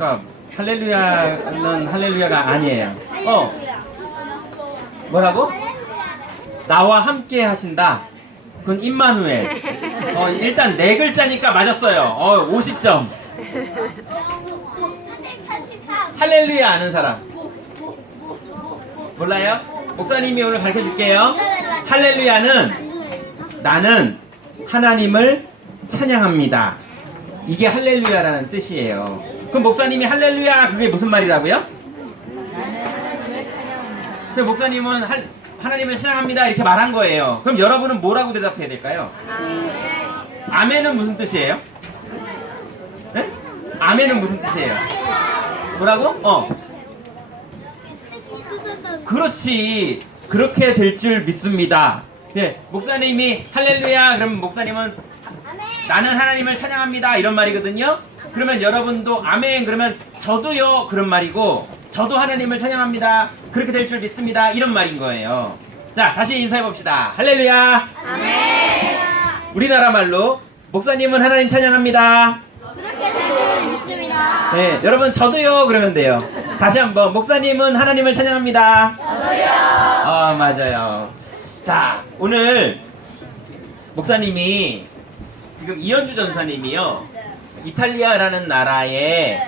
그러니까 할렐루야는 할렐루야가 아니에요. 뭐라고? 나와 함께 하신다. 그건 임마누엘. 일단 네 글자니까 맞았어요. 50점. 할렐루야 아는 사람? 몰라요? 목사님이 오늘 가르쳐 줄게요. 할렐루야는 나는 하나님을 찬양합니다. 이게 할렐루야라는 뜻이에요. 그럼 목사님이 할렐루야 그게 무슨 말이라고요? 그럼 목사님은 하나님을 찬양합니다 이렇게 말한 거예요. 그럼 여러분은 뭐라고 대답해야 될까요? 아멘은 무슨 뜻이에요? 네? 아멘은 무슨 뜻이에요? 뭐라고? 그렇지. 그렇게 될 줄 믿습니다. 네, 목사님이 할렐루야 그러면 목사님은 나는 하나님을 찬양합니다 이런 말이거든요. 그러면 여러분도 아멘 그러면 저도요 그런 말이고, 저도 하나님을 찬양합니다 그렇게 될 줄 믿습니다 이런 말인 거예요. 자, 다시 인사해 봅시다. 할렐루야. 아멘. 우리나라 말로 목사님은 하나님 찬양합니다. 그렇게 될 줄 믿습니다. 네, 여러분 저도요 그러면 돼요. 다시 한번 목사님은 하나님을 찬양합니다. 저도요. 맞아요. 자, 오늘 목사님이 지금 이현주 전사님이요 이탈리아라는 나라에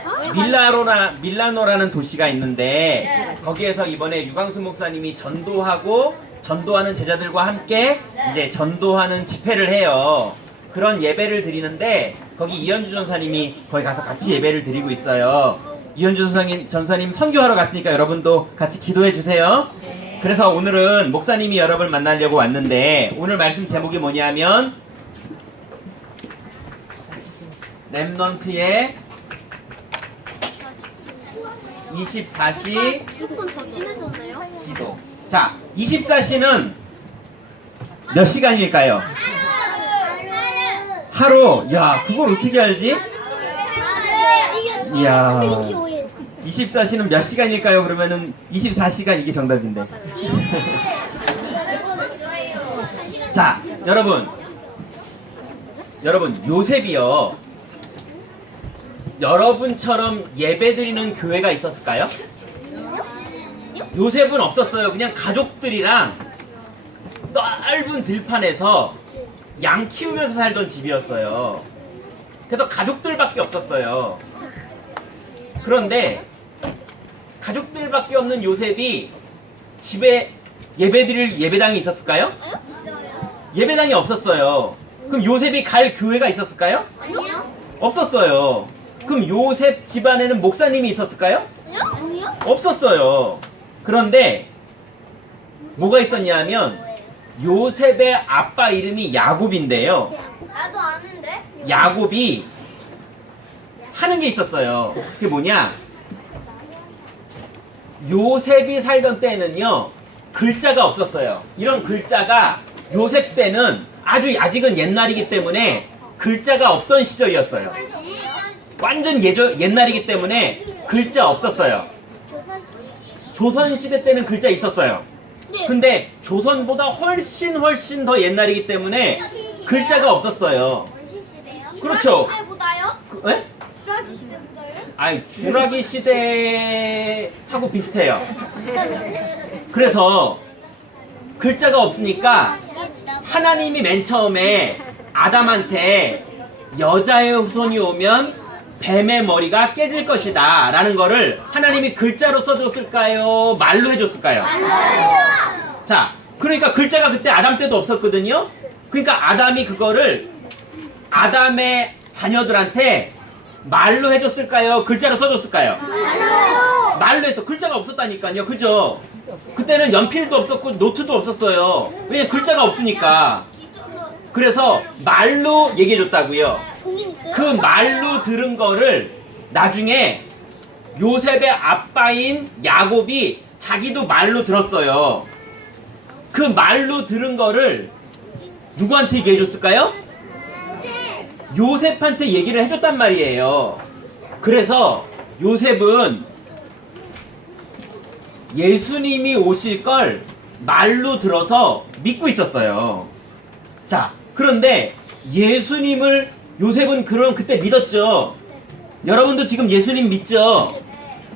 밀라노라는 도시가 있는데 거기에서 이번에 유광수 목사님이 전도하는 제자들과 함께 이제 전도하는 집회를 해요. 그런 예배를 드리는데 거기 이현주 전사님이 거기 가서 같이 예배를 드리고 있어요. 이현주 전사님 선교하러 갔으니까 여러분도 같이 기도해 주세요. 그래서 오늘은 목사님이 여러분을 만나려고 왔는데 오늘 말씀 제목이 뭐냐면 렘넌트의 24시 조금 더 진해졌나요? 기도. 자, 24시는 몇 시간일까요? 하루. 야, 그걸 어떻게 알지? 이야. 24시는 몇 시간일까요? 그러면은 24시간 이게 정답인데. 자, 여러분 요셉이요. 여러분처럼 예배드리는 교회가 있었을까요? 요셉은 없었어요. 그냥 가족들이랑 넓은 들판에서 양 키우면서 살던 집이었어요. 그래서 가족들밖에 없었어요. 그런데 가족들밖에 없는 요셉이 집에 예배드릴 예배당이 있었을까요? 예배당이 없었어요. 그럼 요셉이 갈 교회가 있었을까요? 아니요. 없었어요. 그럼 요셉 집안에는 목사님이 있었을까요? 아니요. 없었어요. 그런데 뭐가 있었냐면 요셉의 아빠 이름이 야곱인데요. 나도 아는데. 야곱이 하는 게 있었어요. 그게 뭐냐? 요셉이 살던 때는요 글자가 없었어요. 이런 글자가 요셉 때는 아직은 옛날이기 때문에 글자가 없던 시절이었어요. 완전 옛날이기 때문에 글자 없었어요. 조선시대 때는 글자 있었어요. 근데 조선보다 훨씬 더 옛날이기 때문에 글자가 없었어요. 그렇죠. 네? 주라기 시대보다요? 아니, 주라기 시대하고 비슷해요. 그래서 글자가 없으니까 하나님이 맨 처음에 아담한테 여자의 후손이 오면 뱀의 머리가 깨질 것이다 라는 거를 하나님이 글자로 써줬을까요? 말로 해줬을까요? 자, 그러니까 글자가 그때 아담 때도 없었거든요. 그러니까 아담이 그거를 아담의 자녀들한테 말로 해줬을까요? 글자로 써줬을까요? 말로 해서 글자가 없었다니까요. 그죠? 그때는 연필도 없었고 노트도 없었어요. 왜냐면 글자가 없으니까. 그래서 말로 얘기해줬다고요. 그 말로 들은 거를 나중에 요셉의 아빠인 야곱이 자기도 말로 들었어요. 그 말로 들은 거를 누구한테 얘기해줬을까요? 요셉한테 얘기를 해줬단 말이에요. 그래서 요셉은 예수님이 오실 걸 말로 들어서 믿고 있었어요. 자, 그런데 예수님을 요셉은 그때 믿었죠. 여러분도 지금 예수님 믿죠?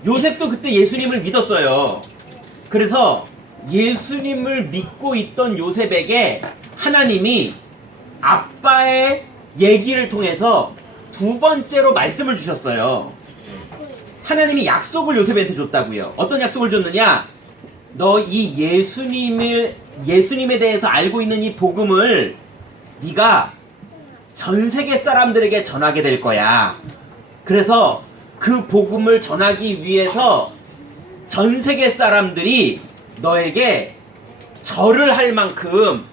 요셉도 그때 예수님을 믿었어요. 그래서 예수님을 믿고 있던 요셉에게 하나님이 아빠의 얘기를 통해서 두 번째로 말씀을 주셨어요. 하나님이 약속을 요셉한테 줬다고요. 어떤 약속을 줬느냐? 너 이 예수님에 대해서 알고 있는 이 복음을 네가 전 세계 사람들에게 전하게 될 거야. 그래서 그 복음을 전하기 위해서 전 세계 사람들이 너에게 절을 할 만큼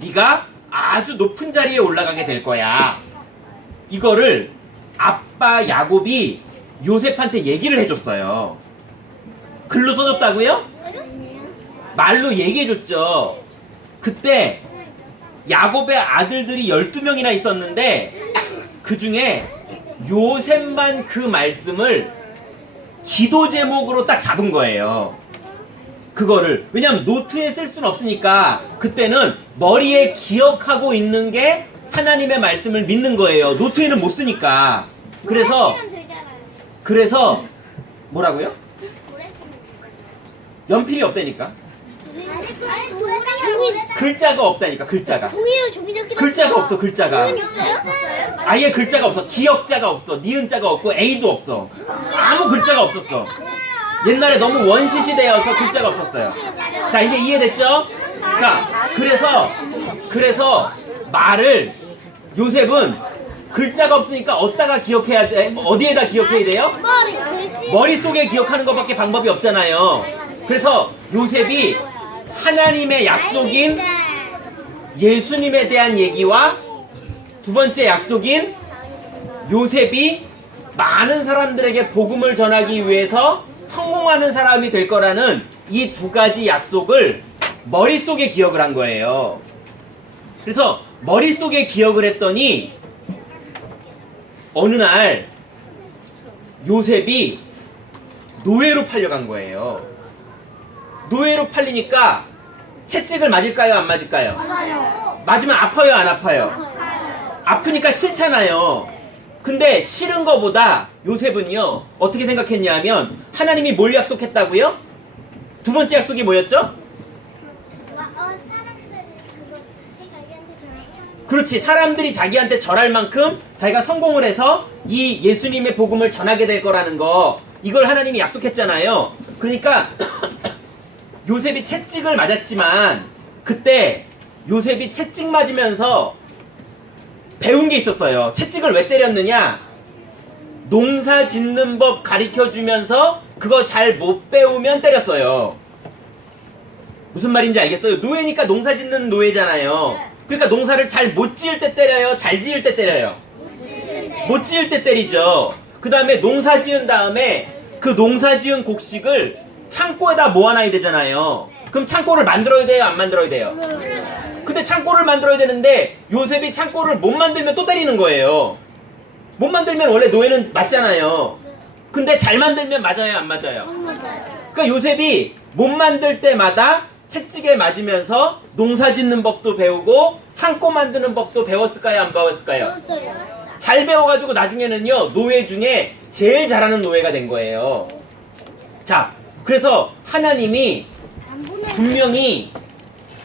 네가 아주 높은 자리에 올라가게 될 거야. 이거를 아빠 야곱이 요셉한테 얘기를 해줬어요. 글로 써줬다고요? 말로 얘기해줬죠. 그때 야곱의 아들들이 12명이나 있었는데 그 중에 요셉만 그 말씀을 기도 제목으로 딱 잡은 거예요. 그거를 왜냐면 노트에 쓸 수는 없으니까 그때는 머리에 기억하고 있는 게 하나님의 말씀을 믿는 거예요. 노트에는 못 쓰니까. 그래서 뭐라고요? 연필이 없다니까. 글자가 없다니까. 글자가. 종이에요, 종이 접기. 글자가 없어. 글자가. 종이 있어요? 아예 글자가 없어. 기역자가 없어. 니은자가 없고 A도 없어. 아무 글자가 없었어. 옛날에 너무 원시 시대여서 글자가 없었어요. 자, 이제 이해됐죠? 자, 그래서 말을 요셉은 글자가 없으니까 어디에다 기억해야 돼요? 머릿속에 기억하는 것밖에 방법이 없잖아요. 그래서 요셉이 하나님의 약속인 예수님에 대한 얘기와 두 번째 약속인 요셉이 많은 사람들에게 복음을 전하기 위해서 성공하는 사람이 될 거라는 이 두 가지 약속을 머릿속에 기억을 한 거예요. 그래서 머릿속에 기억을 했더니 어느 날 요셉이 노예로 팔려간 거예요. 노예로 팔리니까 채찍을 맞을까요? 안 맞을까요? 맞으면 아파요? 안 아파요? 아프니까 싫잖아요. 근데 싫은 거보다 요셉은요 어떻게 생각했냐면 하나님이 뭘 약속했다고요? 두 번째 약속이 뭐였죠? 그렇지, 사람들이 자기한테 절할 만큼 자기가 성공을 해서 이 예수님의 복음을 전하게 될 거라는 거, 이걸 하나님이 약속했잖아요. 그러니까 요셉이 채찍을 맞았지만 그때 요셉이 채찍 맞으면서 배운 게 있었어요. 채찍을 왜 때렸느냐? 농사 짓는 법 가르쳐주면서 그거 잘 못 배우면 때렸어요. 무슨 말인지 알겠어요? 노예니까 농사 짓는 노예잖아요. 그러니까 농사를 잘 못 지을 때 때려요? 잘 지을 때 때려요? 못 지을 때 때리죠. 그 다음에 농사 지은 다음에 그 농사 지은 곡식을 창고에다 모아놔야 되잖아요. 그럼 창고를 만들어야 돼요? 안 만들어야 돼요? 근데 창고를 만들어야 되는데 요셉이 창고를 못 만들면 또 때리는 거예요. 못 만들면 원래 노예는 맞잖아요. 근데 잘 만들면 맞아요? 안 맞아요? 그러니까 요셉이 못 만들 때마다 채찍에 맞으면서 농사 짓는 법도 배우고 창고 만드는 법도 배웠을까요? 안 배웠을까요? 잘 배워가지고 나중에는요 노예 중에 제일 잘하는 노예가 된 거예요. 자, 그래서 하나님이 분명히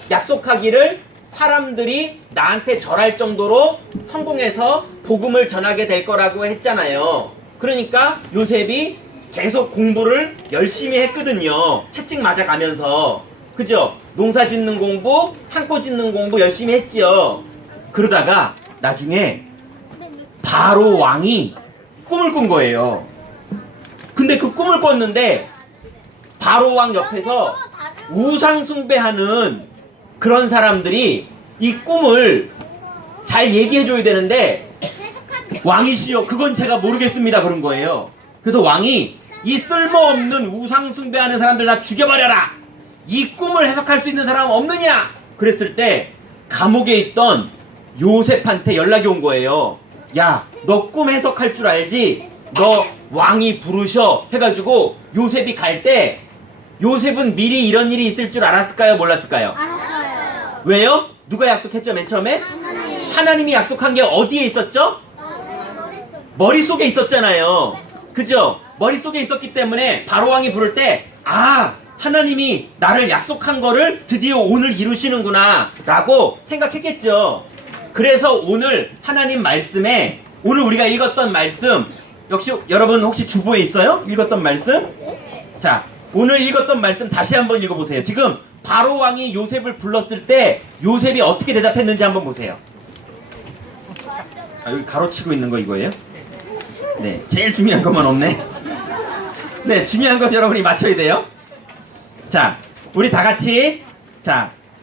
약속하기를 사람들이 나한테 절할 정도로 성공해서 복음을 전하게 될 거라고 했잖아요. 그러니까 요셉이 계속 공부를 열심히 했거든요. 채찍 맞아가면서. 그죠? 농사 짓는 공부, 창고 짓는 공부 열심히 했지요. 그러다가 나중에 바로 왕이 꿈을 꾼 거예요. 근데 그 꿈을 꿨는데 바로 왕 옆에서 우상 숭배하는 그런 사람들이 이 꿈을 잘 얘기해줘야 되는데 왕이시여 그건 제가 모르겠습니다 그런 거예요. 그래서 왕이 이 쓸모없는 우상 숭배하는 사람들 다 죽여버려라. 이 꿈을 해석할 수 있는 사람 없느냐? 그랬을 때 감옥에 있던 요셉한테 연락이 온 거예요. 야, 너 꿈 해석할 줄 알지? 너 왕이 부르셔 해가지고 요셉이 갈 때 요셉은 미리 이런 일이 있을 줄 알았을까요? 몰랐을까요? 알았어요. 왜요? 누가 약속했죠 맨 처음에? 하나님이 약속한 게 어디에 있었죠? 머릿속에 있었잖아요. 그죠? 머릿속에 있었기 때문에 바로왕이 부를 때 하나님이 나를 약속한 거를 드디어 오늘 이루시는구나 라고 생각했겠죠. 그래서 오늘 하나님 말씀에 오늘 우리가 읽었던 말씀 역시 여러분 혹시 주보에 있어요? 읽었던 말씀? 자, 오늘 읽었던 말씀 다시 한번 읽어보세요. 지금 바로왕이 요셉을 불렀을 때 요셉이 어떻게 대답했는지 한번 보세요. 여기 가로치고 있는 거 이거예요? 네, 제일 중요한 것만 없네. 네, 중요한 건 여러분이 맞춰야 돼요. 자, 우리 다 같이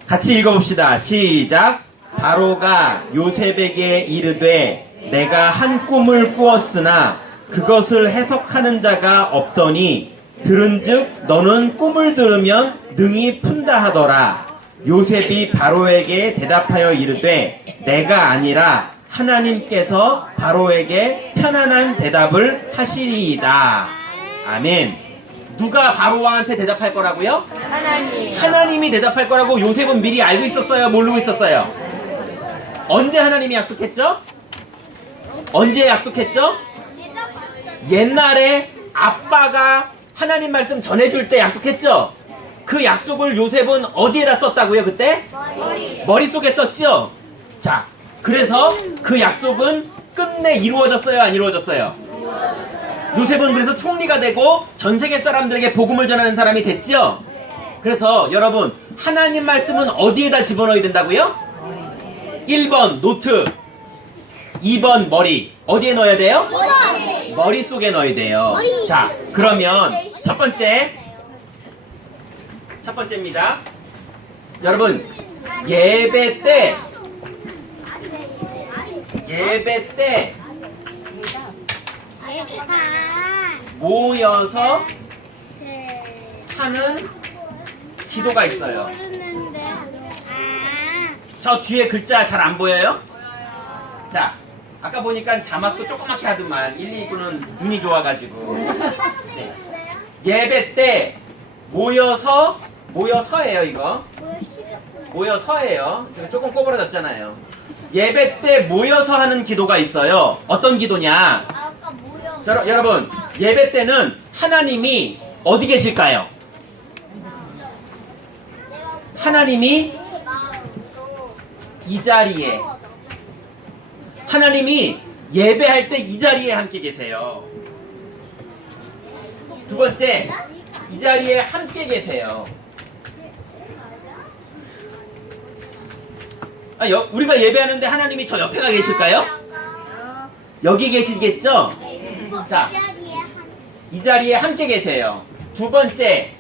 같이 읽어봅시다. 시작. 바로가 요셉에게 이르되 내가 한 꿈을 꾸었으나 그것을 해석하는 자가 없더니 들은즉 너는 꿈을 들으면 능히 푼다 하더라. 요셉이 바로에게 대답하여 이르되 내가 아니라 하나님께서 바로에게 편안한 대답을 하시리이다. 아멘. 누가 바로왕한테 대답할 거라고요? 하나님이 대답할 거라고 요셉은 미리 알고 있었어요? 모르고 있었어요? 언제 하나님이 약속했죠? 언제 약속했죠? 옛날에 아빠가 하나님 말씀 전해줄 때 약속했죠? 그 약속을 요셉은 어디에다 썼다고요, 그때? 머릿속에 썼죠? 자, 그래서 그 약속은 끝내 이루어졌어요, 안 이루어졌어요? 요셉은 그래서 총리가 되고 전 세계 사람들에게 복음을 전하는 사람이 됐죠? 그래서 여러분, 하나님 말씀은 어디에다 집어넣어야 된다고요? 1번 노트, 2번 머리. 어디에 넣어야 돼요? 머릿속에 넣어야 돼요. 자, 그러면 첫 번째입니다. 여러분, 예배 때 모여서 하는 기도가 있어요. 저 뒤에 글자 잘 안 보여요? 자, 아까 보니까 자막도 조그맣게 하더만 1, 2부는 눈이 좋아가지고. 네. 예배 때 모여서예요 이거. 모여서예요. 조금 꼬부러졌잖아요. 예배 때 모여서 하는 기도가 있어요. 어떤 기도냐? 여러분, 예배 때는 하나님이 어디 계실까요? 하나님이 이 자리에, 하나님이 예배할 때 이 자리에 함께 계세요. 두 번째, 이 자리에 함께 계세요. 우리가 예배하는데 하나님이 저 옆에가 계실까요? 여기 계시겠죠? 자, 이 자리에 함께 계세요. 두 번째,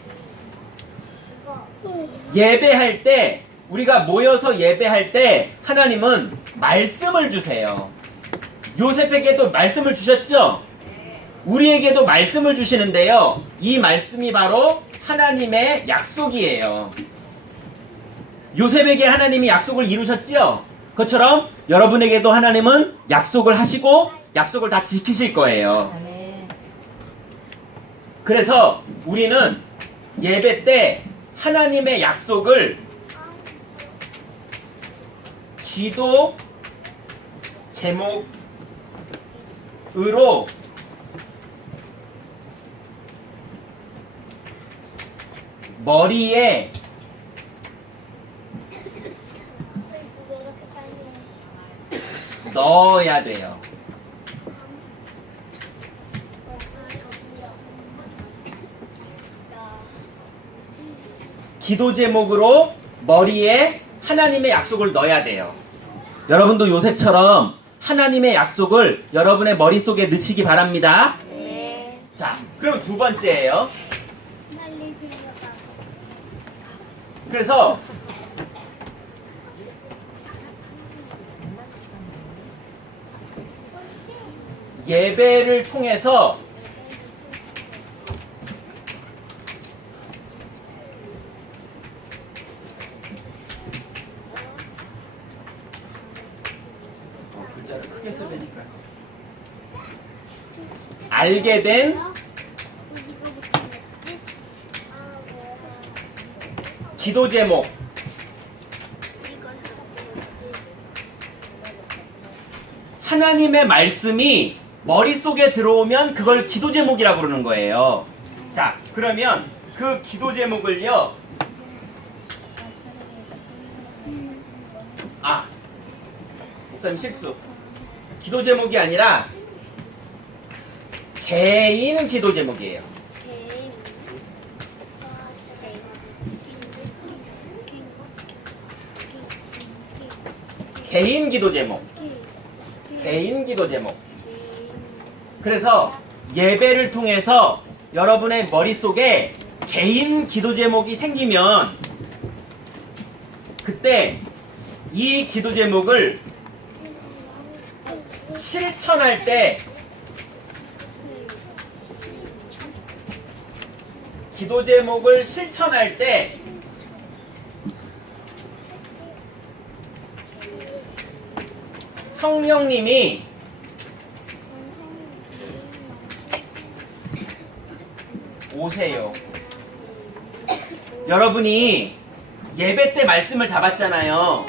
예배할 때, 우리가 모여서 예배할 때 하나님은 말씀을 주세요. 요셉에게도 말씀을 주셨죠? 우리에게도 말씀을 주시는데요. 이 말씀이 바로 하나님의 약속이에요. 요셉에게 하나님이 약속을 이루셨죠? 그것처럼 여러분에게도 하나님은 약속을 하시고 약속을 다 지키실 거예요. 그래서 우리는 예배 때 하나님의 약속을 기도 제목으로 머리에 넣어야 돼요. 기도 제목으로 머리에 하나님의 약속을 넣어야 돼요. 여러분도 요셉처럼 하나님의 약속을 여러분의 머릿속에 넣으시기 바랍니다. 네. 자, 그럼 두 번째예요. 그래서 예배를 통해서 글자를 크게 써야 되니까 알게 된 기도 제목, 하나님의 말씀이 머릿속에 들어오면 그걸 기도 제목이라고 그러는 거예요. 자, 그러면 그 기도 제목을요. 목사님 실수. 기도 제목이 아니라 개인 기도 제목이에요. 개인 기도 제목. 개인 기도 제목. 그래서 예배를 통해서 여러분의 머릿속에 개인 기도 제목이 생기면 그때 이 기도 제목을 실천할 때 기도 제목을 실천할 때 성령님이 오세요. 여러분이 예배 때 말씀을 잡았잖아요.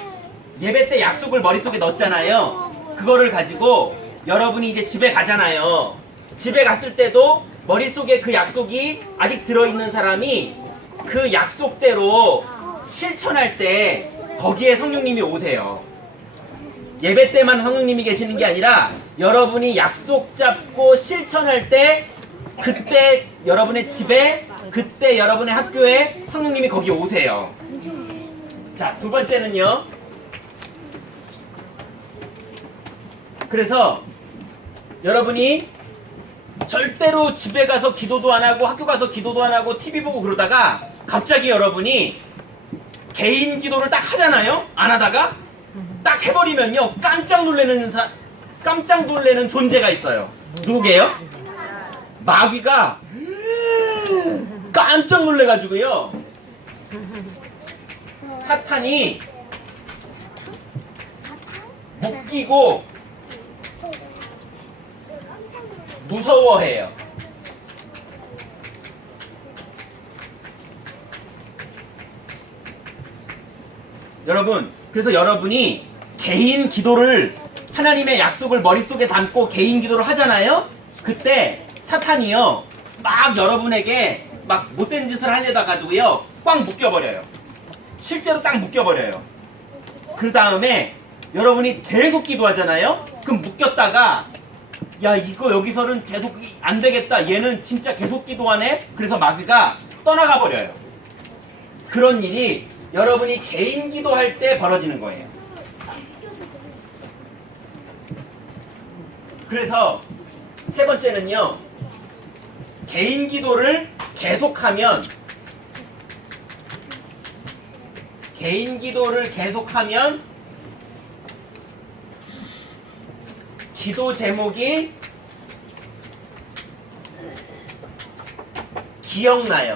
예배 때 약속을 머릿속에 넣었잖아요. 그거를 가지고 여러분이 이제 집에 가잖아요. 집에 갔을 때도 머릿속에 그 약속이 아직 들어있는 사람이 그 약속대로 실천할 때 거기에 성령님이 오세요. 예배 때만 성령님이 계시는 게 아니라 여러분이 약속 잡고 실천할 때 그때 여러분의 집에 그때 여러분의 학교에 성령님이 거기 오세요. 자, 두 번째는요. 그래서 여러분이 절대로 집에 가서 기도도 안 하고 학교 가서 기도도 안 하고 TV 보고 그러다가 갑자기 여러분이 개인 기도를 딱 하잖아요. 안 하다가 딱 해버리면요 깜짝 놀래는 존재가 있어요. 누구게요? 마귀가 깜짝 놀래가지고요 사탄이 묶이고 무서워해요. 여러분, 그래서 여러분이 개인 기도를 하나님의 약속을 머릿속에 담고 개인 기도를 하잖아요. 그때 사탄이요 막 여러분에게 막 못된 짓을 하려다 가지고요 꽉 묶여버려요. 실제로 딱 묶여버려요. 그 다음에 여러분이 계속 기도하잖아요. 그럼 묶였다가 야 이거 여기서는 계속 안 되겠다. 얘는 진짜 계속 기도하네. 그래서 마귀가 떠나가 버려요. 그런 일이 여러분이 개인 기도할 때 벌어지는 거예요. 그래서 세 번째는요. 개인 기도를 계속하면 기도 제목이 기억나요.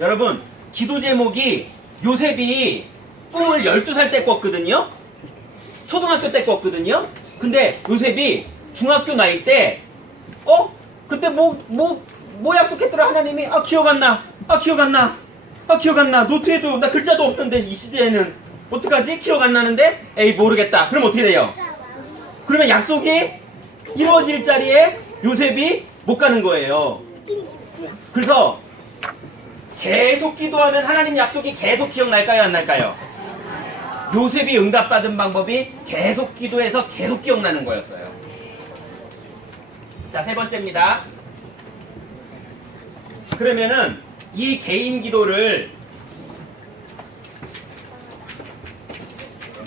여러분, 기도 제목이 요셉이 꿈을 12살 때 꿨거든요. 초등학교 때 꿨거든요. 근데 요셉이 중학교 나이 때 그때 뭐 약속했더라 하나님이 기억 안 나. 노트에도 나 글자도 없는데 이 시대에는 어떡하지? 기억 안 나는데? 에이 모르겠다. 그럼 어떻게 돼요? 그러면 약속이 이루어질 자리에 요셉이 못 가는 거예요. 그래서 계속 기도하면 하나님 약속이 계속 기억날까요? 안 날까요? 요셉이 응답받은 방법이 계속 기도해서 계속 기억나는 거였어요. 자, 세 번째입니다. 그러면은 이 개인 기도를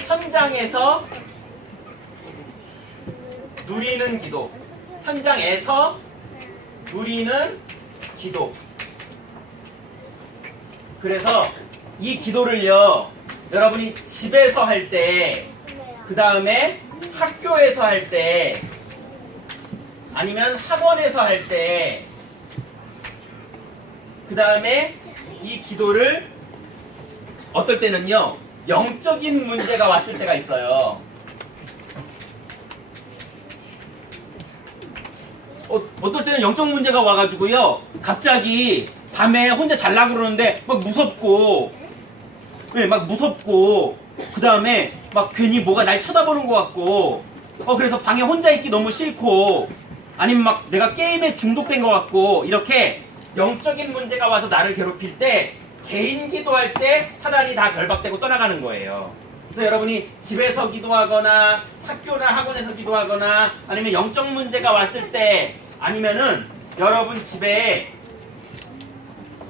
현장에서 누리는 기도. 현장에서 누리는 기도. 그래서 이 기도를요, 여러분이 집에서 할 때, 그 다음에 학교에서 할 때, 아니면 학원에서 할 때, 그 다음에 이 기도를 어떨 때는요, 영적인 문제가 왔을 때가 있어요. 어떨 때는 영적 문제가 와가지고요, 갑자기 밤에 혼자 잘라고 그러는데 막 무섭고, 그 다음에 막 괜히 뭐가 날 쳐다보는 것 같고, 그래서 방에 혼자 있기 너무 싫고, 아니면 막 내가 게임에 중독된 것 같고, 이렇게 영적인 문제가 와서 나를 괴롭힐 때, 개인 기도할 때 사단이 다 결박되고 떠나가는 거예요. 그래서 여러분이 집에서 기도하거나 학교나 학원에서 기도하거나 아니면 영적 문제가 왔을 때, 아니면은 여러분 집에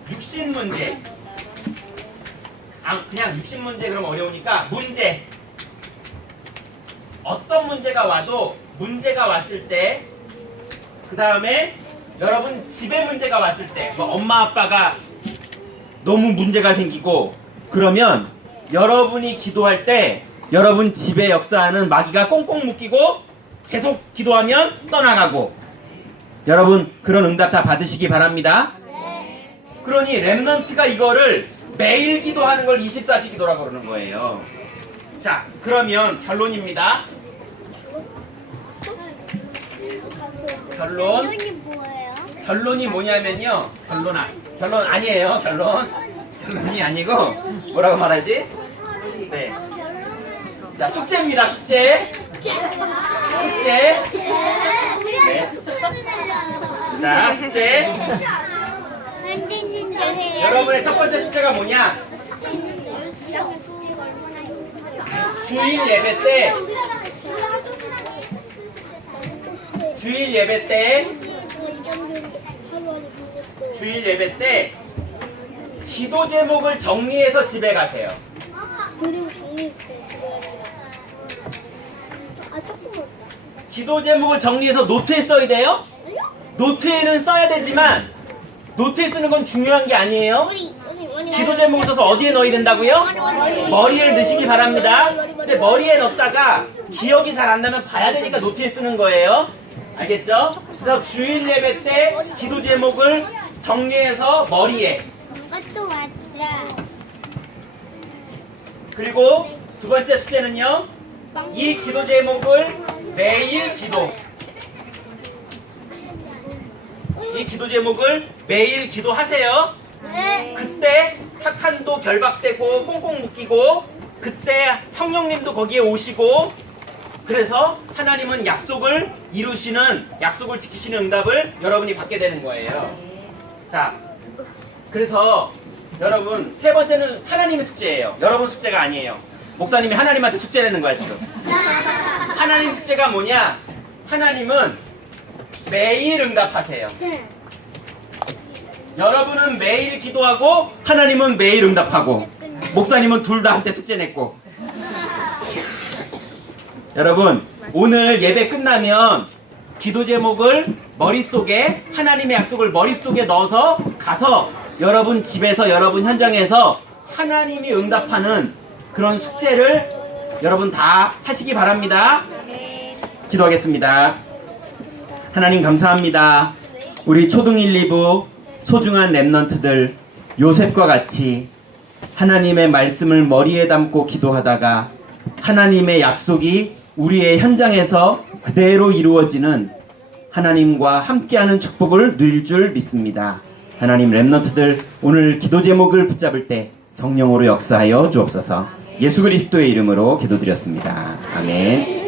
육신 문제, 그냥 육신 문제 그러면 어려우니까 문제, 어떤 문제가 와도 문제가 왔을 때, 그 다음에 여러분 집에 문제가 왔을 때, 뭐 엄마 아빠가 너무 문제가 생기고 그러면 여러분이 기도할 때 여러분 집에 역사하는 마귀가 꽁꽁 묶이고 계속 기도하면 떠나가고, 여러분 그런 응답 다 받으시기 바랍니다. 그러니 렘넌트가 이거를 매일 기도하는 걸 24시 기도라고 그러는 거예요. 자, 그러면 결론입니다. 결론. 이름이 뭐예요? 결론이 뭐냐면요. 결론 아니에요. 결론이 아니고 뭐라고 말하지? 네. 자, 숙제입니다. 숙제. 네. 자, 숙제. 여러분의 첫 번째 숙제가 뭐냐? 주일 예배 때 기도 제목을 정리해서 집에 가세요. 그림 정리할 때 조금 기도 제목을 정리해서 노트에 써야 돼요? 노트에는 써야 되지만 노트에 쓰는 건 중요한 게 아니에요. 기도 제목을 써서 어디에 넣어야 된다고요? 머리에 넣으시기 바랍니다. 근데 머리에 넣었다가 기억이 잘 안 나면 봐야 되니까 노트에 쓰는 거예요. 알겠죠? 그래서 주일 예배 때 기도 제목을 정리해서 머리에. 이것도 맞다. 그리고 두 번째 숙제는요. 이 기도 제목을 매일 기도. 이 기도 제목을 매일 기도하세요. 네. 그때 사탄도 결박되고 꽁꽁 묶이고, 그때 성령님도 거기에 오시고, 그래서 하나님은 약속을 이루시는, 약속을 지키시는 응답을 여러분이 받게 되는 거예요. 자, 그래서 여러분 세 번째는 하나님의 숙제예요. 여러분 숙제가 아니에요. 목사님이 하나님한테 숙제 내는 거야 지금. 하나님 숙제가 뭐냐? 하나님은 매일 응답하세요. 여러분은 매일 기도하고 하나님은 매일 응답하고, 목사님은 둘 다 한테 숙제 냈고. 여러분 오늘 예배 끝나면 기도 제목을 머릿속에, 하나님의 약속을 머릿속에 넣어서 가서 여러분 집에서, 여러분 현장에서 하나님이 응답하는 그런 숙제를 여러분 다 하시기 바랍니다. 기도하겠습니다. 하나님 감사합니다. 우리 초등 1, 2부 소중한 렘넌트들, 요셉과 같이 하나님의 말씀을 머리에 담고 기도하다가 하나님의 약속이 우리의 현장에서 그대로 이루어지는 하나님과 함께하는 축복을 누릴 줄 믿습니다. 하나님, 렘넌트들 오늘 기도 제목을 붙잡을 때 성령으로 역사하여 주옵소서. 예수 그리스도의 이름으로 기도드렸습니다. 아멘.